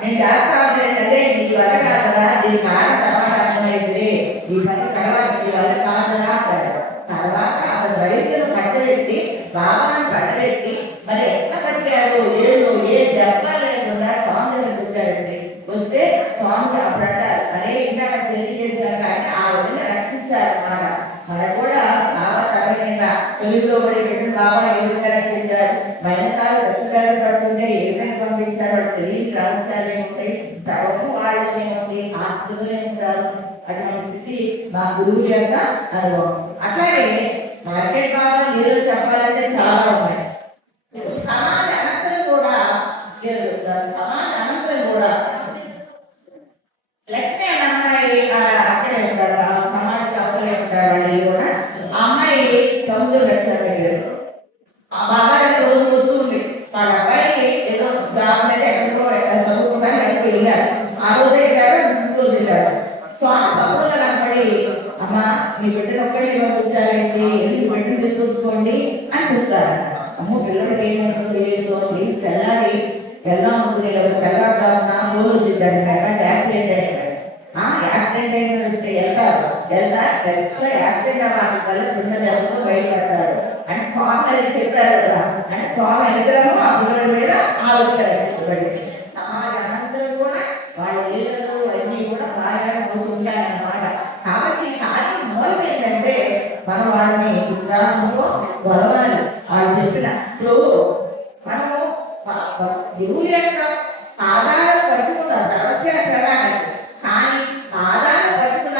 నేను చేస్తాను అదే నీ వల్ల కాదరా, దీని కారణం తర్వాత అర్థమైంది, ఈ పని తర్వాత నీ వల్ల కాదరా అంటాడు. తర్వాత అతను రైతులను పట్టబెట్టి బాబాను పట్టబెట్టి మరి ఎట్లా బతికాడు ఏదో ఏ దెబ్బ లేకుండా స్వామి దగ్గరికి వచ్చాడండి. వస్తే స్వామి అప్పుడు అంటారు, అరే ఇందాక చెల్లి చేశారు కానీ ఆ విధంగా రక్షించారన్నమాట. మనకు కూడా బాబా సరైన తెలుగులో పడి పెట్టిన బాబా ఏ విధంగా రక్షించారు, మైనకాలు రసగాలు పడుతుంటే ఏ విధంగా పంపించారు, తెలియని రహస్యాలు ఏముంటాయి, చదువు వాళ్ళు ఏముంది, ఆస్తులు ఏముంటారు. అటువంటి స్థితి మా గురువు యొక్క అనుభవం. అట్లాగే మార్కెట్ బాబా ఏదో చెప్పాలంటే చాలా ఉన్నాయి. సమాజ అనంతరం కూడా సమాజ అనంతరం కూడా లక్ష్మి అనే అమ్మాయి అక్కడే ఉంటారు, సమాజ అక్కడే ఉంటారు. వాళ్ళు కూడా ఆ అమ్మాయి సముద్ర లక్ష్మి బాగా రోజు వస్తుంది. వాళ్ళ అబ్బాయికి ఏదో జాబ్ మీద ఎక్కడికో చదువుకుంటాను ఎక్కడికో వెళ్ళాడు. ఆ రోజే వెళ్ళాడు, ముందు రోజు వెళ్ళాడు. స్వామి సముద్రంలో కనపడి, అమ్మ నీ బిడ్డను ఒక్కడిని పంపించాలండి, ఎందుకు బిడ్డను తీసుకొచ్చుకోండి అని చెప్తారు. అమ్మో పిల్లడికి ఏమవుతుందో ఏదో ప్లీజ్ తెల్లారి ఎలా ఉంటుంది, తెల్లారుతామన్నా రోజు వచ్చిందండి యాక్సిడెంట్ అయిన వస్తే పెద్ద యాక్సిడెంట్ అవ్వాలి చిన్న దెబ్బతో బయటపడతాడు అని స్వామి చెప్పారు కదా. అంటే స్వామి ఎదురము ఆ పిల్లల మీద ఆలోచన. సమాజ అనంతరం కూడా వాళ్ళ లీలలు అన్నీ కూడా పారాయణం అవుతుంటాయన్నమాట. కాబట్టి కార్యం మూలం ఏంటంటే మనం వాళ్ళని విశ్వాసంతో గొడవాలి. వాళ్ళు చెప్పినట్లు మనము గురువు యొక్క పాదాలు పట్టుకుంటాం సర్వత్యాచరణానికి. కానీ పాదాలు పట్టుకున్న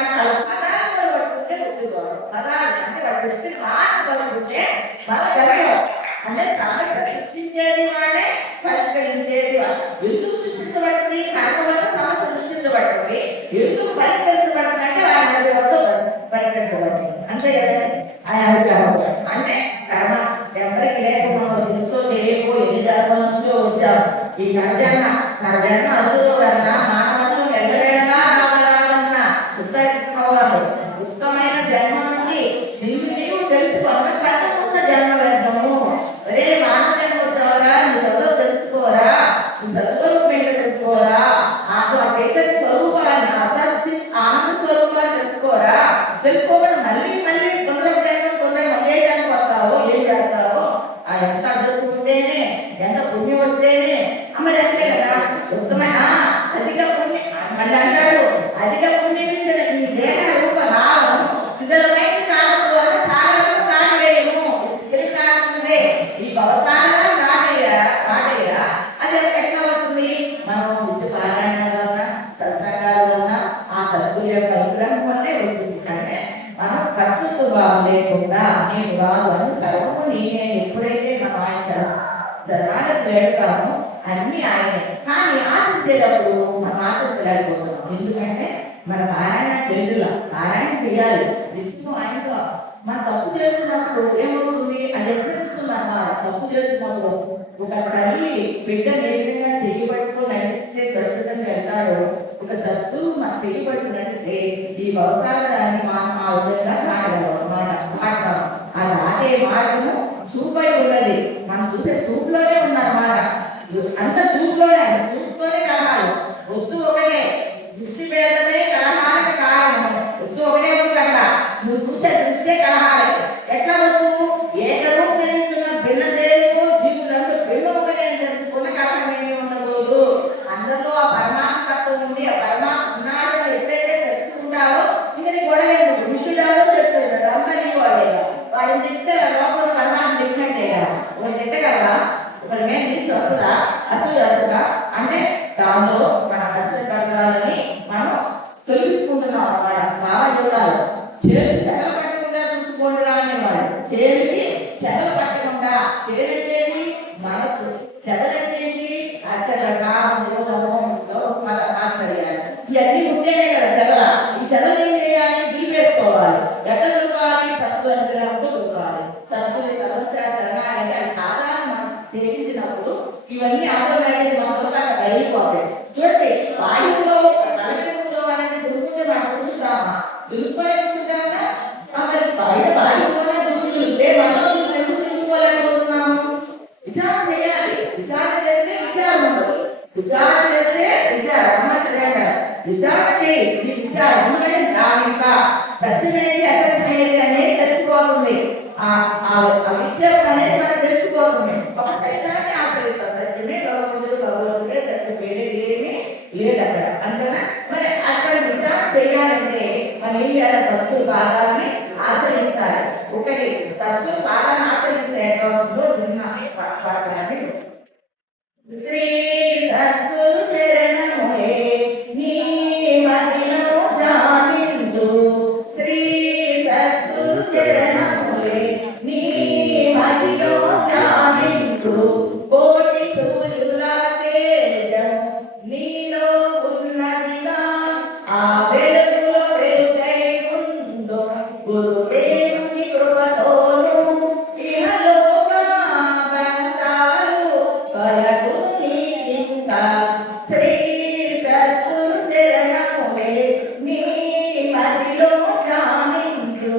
పదాలను పట్టుకుంటే బుద్ధిగోడు. పదాలు అంటే వాళ్ళు చెప్పిన మాట పట్టుకుంటే మనం జరగడం అంటే సమస్య సృష్టించేది వాళ్ళే, పరిష్కరించేది వాళ్ళు. ఎందుకు సృష్టించబడుతుంది? కర్మ వల్ల సమస్య సృష్టించబడుతుంది. ఎందుకు పరిష్కరించబడుతుందంటే ఆయన వద్ద పరిష్కరించబడుతుంది. అంతే కదండి. ఆయన అంటే కర్మ ఎవరికి లేకుండా ఎంతో చేయకో ఎన్ని జన్మల నుంచో వచ్చారు. ఈ నరజన్మ అందులో కన్నా మానవులు ఎల్లవేళలా రావాలన్నా ఉత్తరించుకోవాలి. ఉత్తమైన జన్మ ఉంది, నిన్ను నీవు తెలుసుకోవాలి. కనుకున్న జన్మ వ్యర్థము. ఒరే మానవ జన్మ వచ్చావరా, నువ్వు ఎవరో తెలుసుకోరా, నువ్వు సత్వరూపం ఏంటో తెలుసుకోరా, ఆ చైతన్య స్వరూపాన్ని అసత్తి ఆనంద స్వరూపాన్ని తెలుసుకోరా. తెలుసుకోకుండా మళ్ళీ మళ్ళీ తొందరగా మళ్ళీ జన్మ వస్తావో ఏం చేస్తావో ఎంత అదృష్టం ఉంటేనే, ఎంత పుణ్యం వస్తేనే. మరి అంతే కదా, ఉత్తమైన అధిక పుణ్యం మళ్ళీ అంటాడు, అధిక పుణ్యం ఈ దేహ రూప రావడం శిథిలమైన కాలం ద్వారా సాగరం దాటివేయము. శిథిల కాలం ఉందే ఈ భవసాగరం దాటేయరా అది ఎట్లా నేను రాదు అని సర్వము నేనే ఎప్పుడైతే నా ఆయన దళాలకు వెళ్తామో అన్నీ ఆయనే. కానీ ఆచరించేటప్పుడు మనం ఆచరించలేకపోతున్నాం. ఎందుకంటే మన పారాయణ చేతుల పారాయణ చేయాలి, నిత్యం ఆయనతో. మన తప్పు చేస్తున్నప్పుడు ఏమవుతుంది, అది ఎక్కడిస్తుంది అన్నమాట. తప్పు చేస్తున్నప్పుడు ఒక తల్లి బిడ్డ నిజంగా చెయ్యి పట్టుకొని నడిపిస్తే సురక్షితంగా వెళ్తాడు. ఒక సత్తులు మన చెయ్యి పట్టుకు నడిస్తే ఈ వ్యవసాయాన్ని మనం ఆ విధంగా నాటగలం అన్నమాట. మాట్లాడతాం ఆ దాటే మార్గము చూపై ఉన్నది. మనం చూసే చూపులోనే ఉన్నమాట. అంత చూపులోనే కలహాలు. వస్తు ఒకటే, దృష్టి భేదమే కలహానికి కారణం. వస్తు ఒకటే ఉంది అక్కడ. నువ్వు చూసే దృష్టే కలహాలి. ఎట్లా వస్తువు ఏకరూపం పెరుగుతున్న భిన్న దేవుడు జీవులందరూ భిన్న ఒకటే అని తెలుసుకున్న కలహం ఏమి ఉండకూడదు. అందరిలో ఆ పరమాత్మ తత్వం ఉంది. ఆ పరమాత్మ ఉన్నాడు అని ఎప్పుడైతే తెలుసుకుంటారో ఇక నీ గొడవలేదు. మిత్రుడాలో చెప్తున్నాడు అంతా నీ వాడే. వాడిని తింటే లోపల పరమాత్మ తిన్నట్టేగా. ఒకటి తిట్టగలరా, ఒకరి మీద తీసి వస్తుందా, అసలు వస్తుందా అంటే దానిలో మన కష్టపడాలని మనం తొలగించుకుంటున్నాం అన్నమాట. బాగా చూడాలి. చేరు చెదలు పట్టకుండా చూసుకోండి అనేవాడు. చేరుకి చెదలు పట్టకుండా. చేరంటేది మనస్సు, చెదలంటేది ఆశ్చర్యాలు. ఇవన్నీ ఉంటేనే కదా చెదల. ఈ చెదలు ఏం చేయాలి, దులిపేసుకోవాలి. ఎట్లా దులపాలి, సత్తులంతో దులపాలి. సత్తులు సర్వశాస్త్రంగా అయితే ఆధారం మనం సేవించినప్పుడు ఇవన్నీ ఆధారమైనది మొదలుగా అయిపోతాయి. చూడండి, వాయువులో నలభైలో అనేది దులుపుకుంటే మనం కూర్చుంటామా, దులుపుకొని కూర్చుంటామా? మరి బయట వాయువులోనే దులుపుతుంటే మనం ఎందుకు దులుపుకోలేకపోతున్నాము? విచారణ చేయాలి. విచారణ చేస్తే విచారం ఉండదు. విచారణ చేస్తే విచారం విచారణ చేయి. ఈ విచారం ఎందుకంటే దాని యొక్క సత్యమేది అసత్యమేది అనేది తెలుసుకోవాలి. ఆ విచారం అనేది మనం తెలుసుకోవాలి. ఒకటైతే ఆచరిస్తాం. సత్యమే భగవంతుడు, భగవంతుడే సత్యం, వేరేది ఏమీ లేదు అక్కడ. అంతేనా? మరి అక్కడ విచారణ చేయాలంటే మనం ఏం చేయాలి, తత్వ భాగాన్ని ఆచరించాలి. ఒకటి తత్వ భాగాన్ని ఆచరించే చిన్న పాఠాన్ని శ్రీ సద్గురు చరణములే నీ మదిలో ధ్యానించు. శ్రీ సద్గురు చరణములే నీ మదిలో ధ్యానించు. కోటి సూర్యుల తేజం నీలో ఉన్నదిగా ఆ వెలుగులో వెలుగై ఉండు. గురుదేవుని కృపతోను ఇహలోక బంధాలు కలగు నీకింకా. శ్రీ సద్గురు చరణములే నీ మదిలో ధ్యానించు.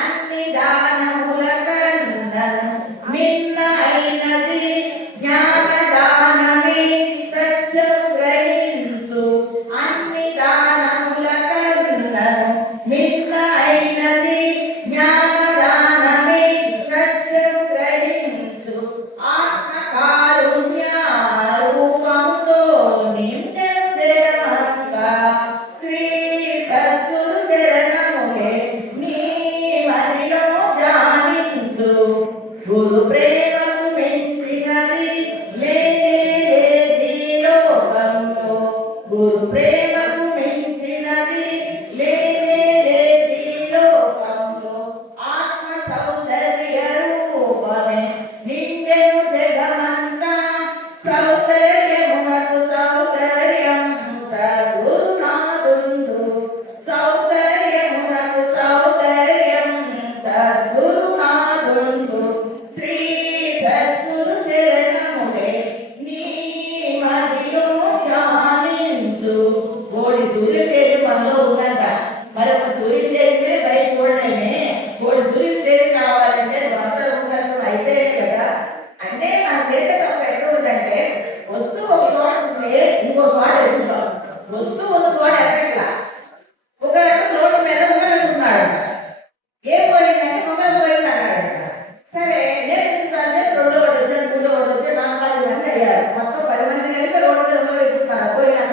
అన్ని దానముల కన్నను మిన్న అయినది జ్ఞానదానమే సత్యం గ్రహించు. అన్ని దానముల కన్నను మిన్న అయినది జ్ఞానదానమే సత్యం గ్రహించు. ఆత్మకారుణ్య రూపంతో నిండెను జగమంతా. శ్రీ సద్గురు చరణములే నీ మదిలో ధ్యానించు. గురు ప్రేమకు మించినది లేనేది లోకంలో. గురు ప్రేమకు మించినది లేనేది లోకంలో. ఆత్మ సౌందర్య రూపమే నిండెను జగమంతా. సౌందర్యమునకు సౌందర్యం సద్గురునాథుండు. సౌందర్యమునకు సౌందర్యం సద్గురునాథుండు. శ్రీ సద్గురు చరణములే నీ మదిలో ధ్యానించు. కోడి సూర్యతేజం మనలో ఉందంట. మరొక సూర్యతేజమే బయట చూడలేమే. కోడి సూర్యతేజం కావాలంటే భర్త రూపంలో అయితేనే కదా. అంటే మనం చేసే తప్పు ఎట్లుంటుందంటే, వస్తువు ఒక చోట ఉంటే ఇంకో చోట ఎదుగుతాం. వస్తువు ఉన్న చోట ఎక్కట్లా. ఒక రోడ్డు మీద ముంగలున్నాడు. ఏం పోయిందంటే ముంగలు పోయింది అన్నాడంట. సరే నేను ఎందుకంటే రెండో వాడు వచ్చాడు, మూడో వాడు వచ్చాడు, 4 మంది అయ్యారు. మొత్తం 10 మంది కలిపి రోడ్డు మీద ముంగలు వెళ్తున్నారు. పోయినాక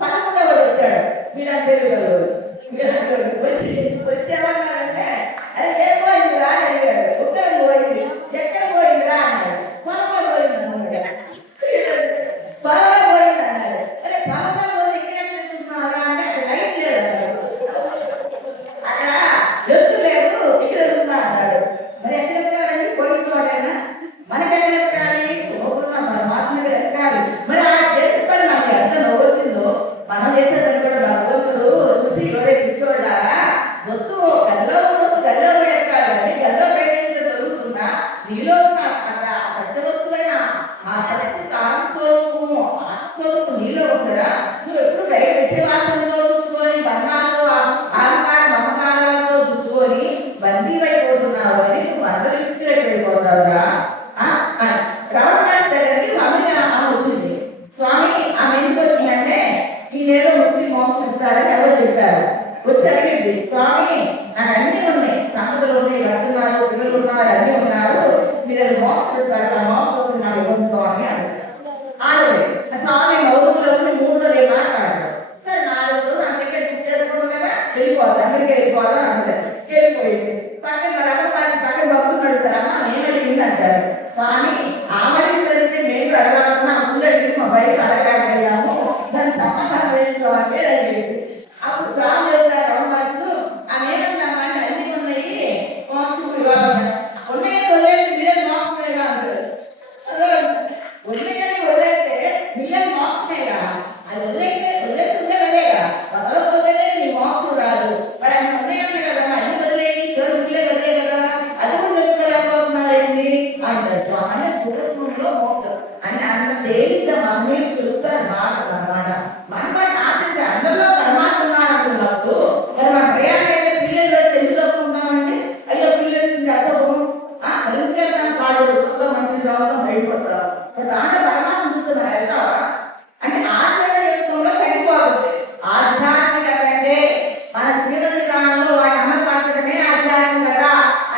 11వ వాడు వచ్చాడు. మీరంటే వచ్చేవాళ్ళంటే అది ఏం పోయిందిరా అని అడిగాడు. ఉత్తరం పోయింది. ఎక్కడ పోయిందిరా అన్నాడు. పొలంలో పోయింది అన్నాడు. పొలంలో పోయింది అన్నాడు. అరే పొలంలో పోయింది ఇక్కడ వస్తాడని ఎవరు చెప్పారు. వచ్చి అడిగింది, స్వామి నాకు అన్ని ఉన్నాయి, సంపదలు ఉన్నాయి, భర్తున్నారు, పిల్లలు ఉన్నారు, అన్ని ఉన్నారు, మీరు అది మోక్షం ఇస్తారు, ఆ మోక్షం నాకు ఇవ్వండి స్వామి అని ఆడలే. స్వామి గౌరవంలో ఉండి 3 రోజులు మాట్లాడారు. సరే 4వ రోజు అందుకే బుక్ చేసుకున్నాం కదా, వెళ్ళిపోదు అందరికీ వెళ్ళిపోదాం అంటారు. వెళ్ళిపోయింది. పక్కన రకం మనిషి పక్కన భక్తులు అడుగుతారమ్మా నేను అడిగింది అంటారు. స్వామి ఆమడికి ప్రశ్న మేము అడగాలన్నా ముందు అడిగి మా బయట అడగలేకపోయాము, దాని సమాధానం లేదు స్వామి అడిగింది. అప్పుడు స్వామి చెప్తారు రకం మనుషులు ఆ నేనమ్మా అంటే అన్ని ఉన్నాయి మోక్షం ఇవ్వాలి ఉన్నాయి వదిలేసి మీరే మోక్షమేగా అంటారు. వదిలేయని వదిలేస్తే మిల్లలు మోక్షమేగా, అది వదిలేసి ఉండేది అదేగా, వదలకపోతేనే నీ మోక్షం రాదు. మరి అన్ని ఉన్నాయని కదా అన్ని వదిలేని చివరి మిల్లలు అదే కదా, అది కూడా తెలుసుకోలేకపోతున్నారు ఏంటి అంటారు. అంటే సూక్ష్మంలో మోక్షం అంటే అంత తేలిక మమ్మీ చెప్తారు మాట అన్నమాట. మన మాట ఆశించే అందరిలో పరమాత్మ ఉన్నాడు అంటున్నప్పుడు మరి మన ప్రయాణం పిల్లలు ఎందుకు తప్పుకుంటామండి. అయ్యో పిల్లలు అసలు పాడు మంచి రావడం అయిపోతారు. దాంట్లో పరమాత్మ చూస్తున్నారు వెళ్తావా అంటే ఆచరణ యుక్తంలో తగ్గిపోతుంది. ఆధ్యాత్మికత అంటే మన జీవన విధానంలో వాటి అమలుపరచడమే ఆధ్యాత్మికత.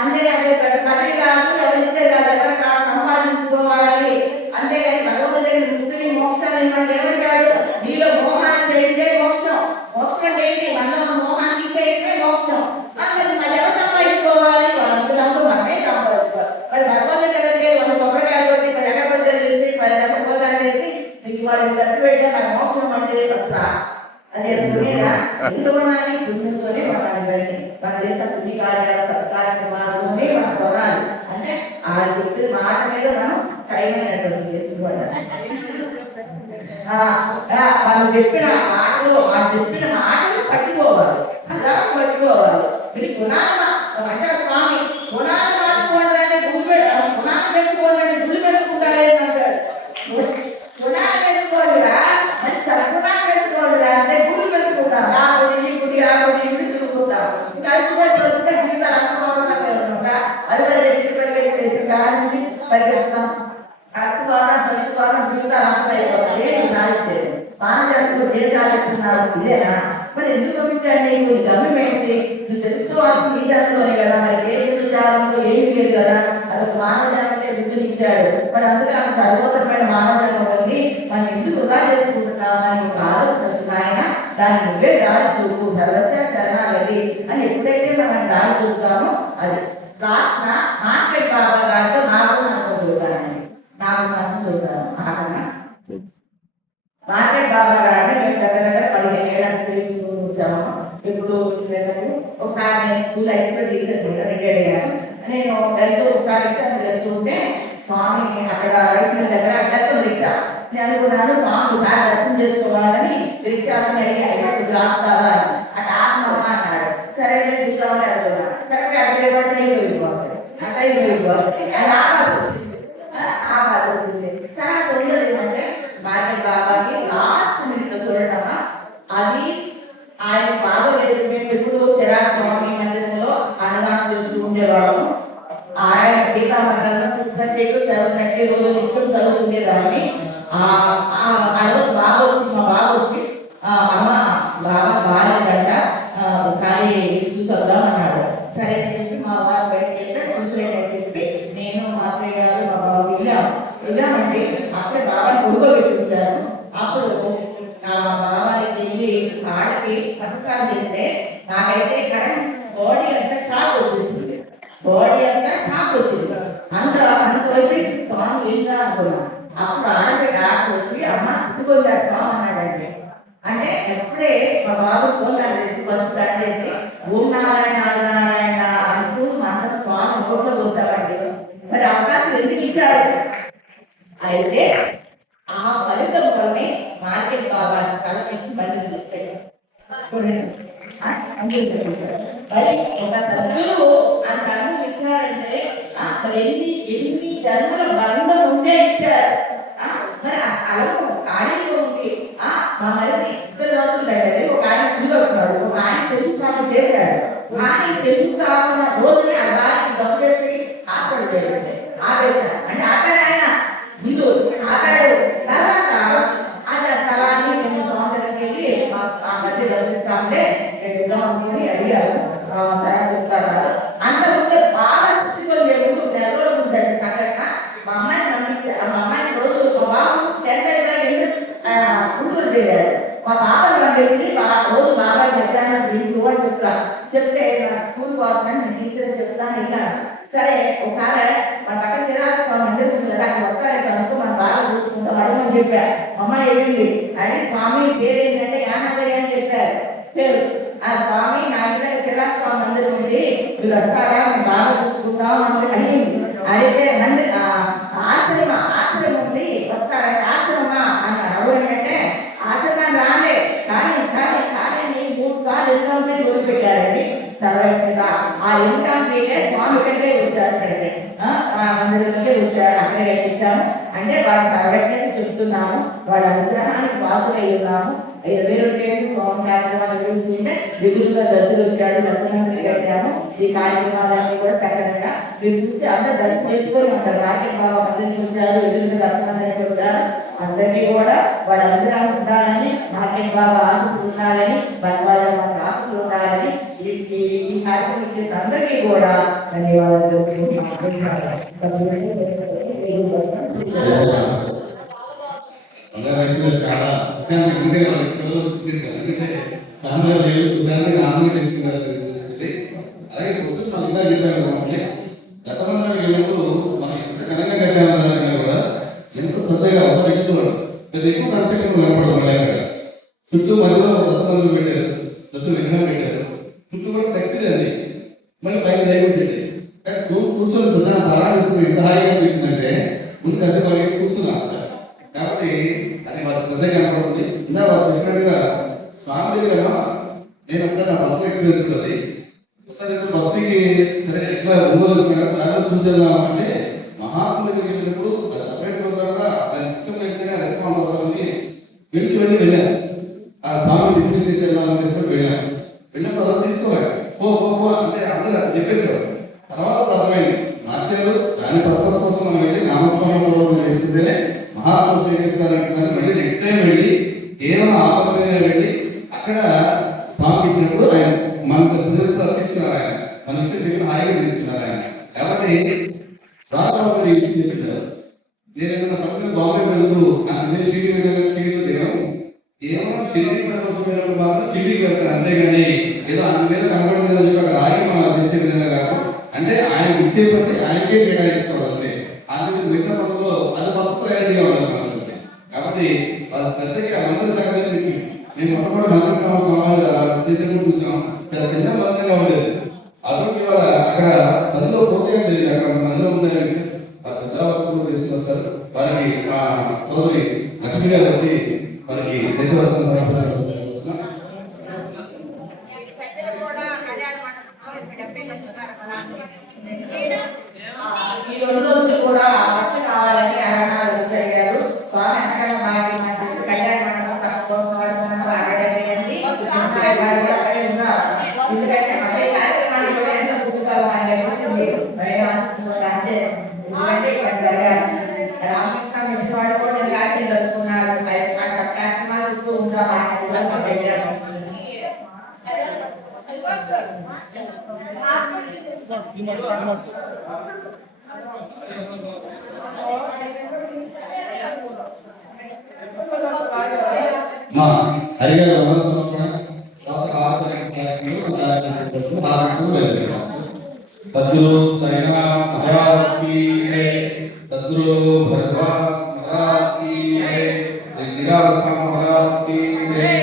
అంతే అదే పదవి కాదు, ఎవరిచ్చే కాదు, ఎవరి సంపాదించుకోవాలి అంతేగాని భగవంతుడి దగ్గర ముక్తిని మోక్షాన్ని ఇవ్వండి ఎవరికాడు. నీలో మోహాన్ని చేయితే మోక్షం. మోక్షం అంటే ఏంటి? మనలో మోహాన్ని తీసేయితే మోక్షం. అది ఎవరు సంపాదించుకోవాలి? వాళ్ళందరూ మనమే సంపాదించుకోవాలి. మరి భగవంతుడి దగ్గరికి 100 కొబ్బరికాయలు కొట్టి 10 ఎగరబద్దలు వేసి 10 ఎగరబోదాలు వేసి నీకు వాళ్ళకి ఖర్చు పెడితే నాకు మోక్షం అంటే వస్తా అదే పుణ్యనా? ఎందుకనాలి? పుణ్యంతోనే కొనాలి. బయట మన దేశ పుణ్య కార్యాల సత్కార్యక్రమాలతోనే మనం కొనాలి. అంటే ఆ చెప్పిన మాట మీద మనం తగినటువంటి చేసుకోవాలి. వాళ్ళు చెప్పిన మాటలు పట్టుకోవాలి, అలా పట్టుకోవాలి. ఇది గుణాలు అంటే స్వామి గుణాలు మార్చుకోవాలంటే గుణాలు పెంచుకోవాలంటే గుళ్ళు పెంచుకుంటారే అంటారు. గుణాలు పెంచుకోవాలిరా అంటే సద్గుణాలు పెంచుకోవాలిరా అంటే గుళ్ళు పెంచుకుంటాం. ఆ గుడి తిరుగుతుంటాం. ఇంకా అదిపోతే జీవితాలు అనుకోవడం అది పరిగెత్తేసి దాని నుంచి పరిగెత్తాం. సంస్కారం జీవితాలు అంతా అయిపోతుంది. సాధించేది మానవులు చేసాలిస్తున్నారు ఇదేనా? మరి ఎందుకు పంపించండి? నువ్వు గమ్యం ఏంటి? నువ్వు తెలుసుకోవాల్సిన ఈ జనంలోనే కదా. మరి ఏ జాలంలో ఏమి లేదు కదా. అదొక మానవజాలంటే బుద్ధినిచ్చాడు. మరి అందుకే అంత సర్వోత్తరమైన మానవజనం ఉంది. మనం ఎందుకు వృధా చేసుకుంటున్నావు అని ఒక ఆలోచన ఆయన దాన్ని నువ్వే దారి చూపు సర్వస్య శరణాగతి అని ఎప్పుడైతే మనం దారి చూపుతామో అది లాస్ట్ మార్కెట్ బాబా గారితో నాకు చూడాలండి. నాకు చూడాలి మార్కెట్ బాబా గారిని మేము దగ్గర 15 ఏళ్ళ సేవించుకుంటాము. ఇప్పుడు ఒకసారి నేను school high school teacher retired అయ్యాను. నేను ఒకసారి రిక్షా వెళ్తూ ఉంటే స్వామి అక్కడ రైస్ మిల్ దగ్గర పెద్ద రిక్షా. నేను అనుకున్నాను స్వామి ఒకసారి దర్శనం చేసుకోవాలని రిక్షాతో అడిగి అయితే ఆపుతావా అటు ఆపమా అన్నాడు. సరే చూద్దామని అనుకున్నా. కరెక్ట్ అడ్డేపట్టి అది ఆపాల్సి వచ్చింది. తర్వాత ఉండదు ఏంటంటే మార్కెట్ బాబాకి లాస్ట్ మినిట్ చూడటమా అది ఆయన బాగోలేదు. మేము ఎప్పుడు తెరాస్వామి మందిరంలో అన్నదానం చేస్తూ ఉండేవాళ్ళం. ఆయన గీతా మందిరంలో 6:30 to 7:30 రోజు నిత్యం చదువుతుండేదాన్ని. ఆ రోజు బాగా వచ్చి అమ్మ బాగా బాగాలేదంట, ఒకసారి చూసొద్దాం అన్నాడు. సరే అని చెప్పి మా వారు బయటకి వెళ్తే చూసలేండి అని చెప్పి నేను మా అత్తయ్య గారు మా బాబు వెళ్ళామండి. అప్పుడే బాబా గురువు పెట్టించాను. అప్పుడు బాబాకి వెళ్ళి కాళ్ళకి పట్టసాలు చేస్తే నాకైతే బాడీ అంతా షాక్ వచ్చేసింది. అంత వైపు స్వామి ఏంటా అనుకున్నాను. అప్పుడు డాక్టర్ వచ్చి అమ్మ సిగ్గుపోయిందా స్వామి అన్నాడండి. అంటే ఎప్పుడే మా బాబు పోతాడు తెచ్చి ఫస్ట్ కట్ చేసి ఓం నారాయణ నారాయణ అంటూ మన స్వామి నోట్లో పోసామండి. మరి అవకాశం ఎందుకు ఇచ్చారు? అయితే ఆ ఫలితం కొన్ని మార్కెట్ బాబా స్థలం నుంచి మళ్ళీ మరి ఒక సభ్యులు అంత అనుభవం ఇచ్చారంటే మరి ఎన్ని జన్మల బంధం ఉంటే ఇచ్చారు. మరి అలము ఖాళీలో ఉంది. మా మరిది 2 రోజులు అయ్యాడు. ఒక ఆయన కూడుకున్నాడు, ఒక ఆయన శంకుస్థాపన చేశాడు. కానీ శంకుస్థాపన రోజుని ఆ వారికి గమనించి హాస్పిటల్ ఆపేశాడు. అంటే ఆపాడు ఆయన ముందు ఆపాడు. తర్వాత ఆ స్థలాన్ని మేము సమాజానికి వెళ్ళి ఆ మధ్య గమనిస్తాం చెప్పా, అమ్మ ఏమింది అని. స్వామి పేరు ఏంటంటే యానాదయ్య అని చెప్పారు పేరు. ఆ స్వామి నా మీద కిరాస్వామి మందిరం ఉంది, వీళ్ళు వస్తారా బాగా చూసుకుంటాం అని అడిగింది. అయితే మందిర ఆశ్రమం ఉంది వస్తారంటే, ఆశ్రమా అని ఎవరంటే ఆశ్రమాన్ని రాలే కానీ కానీ కానీ నేను 3 సార్లు ఇన్కమ్ పెట్టి వదిలిపెట్టారండి. తర్వాత ఆ ఇన్కమ్ మీదే స్వామి కంటే వచ్చారు, అక్కడికి మందిరంలోకి వచ్చారు, అక్కడే ఇచ్చాము. అంటే వాళ్ళ సర్వెంట్ని చెప్తున్నాము, వాళ్ళ అనుగ్రహానికి వాసులై ఉన్నాము. 22 స్వామి కార్యక్రమాలు చూస్తుంటే దిగులుగా దత్తులు వచ్చాడు, దర్శనానికి కట్టాము. ఈ కార్యక్రమాలన్నీ కూడా సకలంగా మీరు చూస్తే అందరూ దర్శనం చేసుకొని ఉంటారు. నాట్యం బాబా మందిరికి వచ్చారు, ఎదురుగా దర్శనానికి వచ్చారు. అందరికీ కూడా వాళ్ళ అనుగ్రహం ఉండాలని, నాట్యం బాబా ఆశీస్సులు ఉండాలని, వాళ్ళ ఆశీస్సులు ఉండాలని ఈ కార్యక్రమం ఇచ్చేసి అందరికీ కూడా ధన్యవాదాలు. చాలా ఎందుకంటే అలాగే పొద్దున్న మనం ఇలా చెప్పాను గతంలో వెళ్ళినప్పుడు మనం ఎంత ఘనంగా కట్టామన్నా కూడా ఎంత శ్రద్ధగా అవసరం పెట్టుకున్నాడు. పెద్ద ఎక్కువ కన్స్ట్రక్షన్ కనపడదు. చుట్టూ మధ్యలో దత్తమందులు పెట్టారు, దత్తు విగ్రహం పెట్టారు, చుట్టూ కూడా ఫ్లెక్సీ అండి. మళ్ళీ పైన లేకుంటే కూర్చొని ప్రసాదం ప్రారంభిస్తుంది. ఎంత హాయిగా అనిపించిందంటే ముందు కలిసి వాళ్ళకి కూర్చున్నాం. కాబట్టి అది వాళ్ళ శ్రద్ధ కనపడుతుంది. ఇంకా వాళ్ళు చెప్పినట్టుగా స్వామి దగ్గర నేను ఒకసారి నా బస్సు ఎక్స్పీరియన్స్ ఉంటుంది. ఒకసారి బస్సుకి సరే ఎట్లా ఒంగోలు చూసేద్దాం అంటే మహాత్ముల దగ్గర వెళ్ళినప్పుడు సపరేట్ ప్రోగ్రామ్గా సిస్టమ్ అయితే రెస్పాండ్ అవుతామని వెళ్ళాను. ఆ స్వామిని డిగ్రీ చేసేద్దామని తీసుకొని వెళ్ళినప్పుడు అలా తీసుకోవాలి అంటే అందరూ చెప్పేసేవారు. తర్వాత అర్థమైంది మాస్టర్లు దాని పర్పస్ కోసం మనం వెళ్ళి నామస్మరణ చేసుకుంటేనే మహాత్ములు స్వీకరిస్తారంటున్నారు. మళ్ళీ నెక్స్ట్ టైం వెళ్ళి కేవలం ఆపద మీద వెళ్ళి అక్కడ స్వామికి ఇచ్చినప్పుడు ఆయన మనకు తీసుకున్నారు. ఆయన మన ఇచ్చిన దగ్గర హాయిగా తీసుకున్నారు ఆయన. కాబట్టి రాత్రి ఇంటికి చెప్తున్నారు. నేను ఏదైనా పక్కన బాంబే వెళ్తూ నాకు షిరిడీలో దిగడం కేవలం షిరిడీ కోసం మాత్రం షిరిడీకి వెళ్తాను, అంతేగాని ఏదో అందుమీద కనబడలేదు చెప్పి అక్కడ ఆగి మనం చేసే విధంగా కాదు. అంటే ఆయన ఇచ్చే పని ఆయనకే కేటాయించుకోవాలి. అందుకు మిగతా పనుల్లో అది ఫస్ట్ ప్రయారిటీగా ఉండాలి మనకి. కాబట్టి వాళ్ళ శ్రద్ధకి ఆ మందిరం తగ్గదని ఇచ్చింది. నేను మొట్టమొదటి మందిర సమాజం చేసేప్పుడు చూసాం, చాలా చిన్న మందిరంగా ఉండేది. అదొక ఇవాళ అక్కడ చదువులో పూర్తిగా తెలియదు. అక్కడ మందిరం ఉందనే విషయం ఆ శ్రద్ధావర్తులు చేసుకుని వస్తారు. వారికి మా సోదరి లక్ష్మి గారు వచ్చి వారికి దేశవస్త్రం ఈ 2 రోజులు కూడా బస్సు కావాలని అడగారు వచ్చారు. స్వామి అక్కడ కళ్యాణ మండపం తక్కువ కోసం అక్కడే ఎందుకంటే మళ్ళీ కార్యక్రమాలు కూడా ఎంతో పుట్టుకోవాలని అనిపించింది. భయం ఆశిస్తుంది అంతే. ఎందుకంటే ఇక్కడ జరగాలి. రామకృష్ణ మిషన్ వాడు కూడా నేను రాత్రి జరుపుకున్నారు. కార్యక్రమాలు ఇస్తూ ఉంటాం పెట్టారు. మా హరిగారు సద్గురు సాయినాథ్ మహారాజ్ की जय, सद्गुरु भगवान महाराज की जय, चिराग स्वामी महाराज की जय.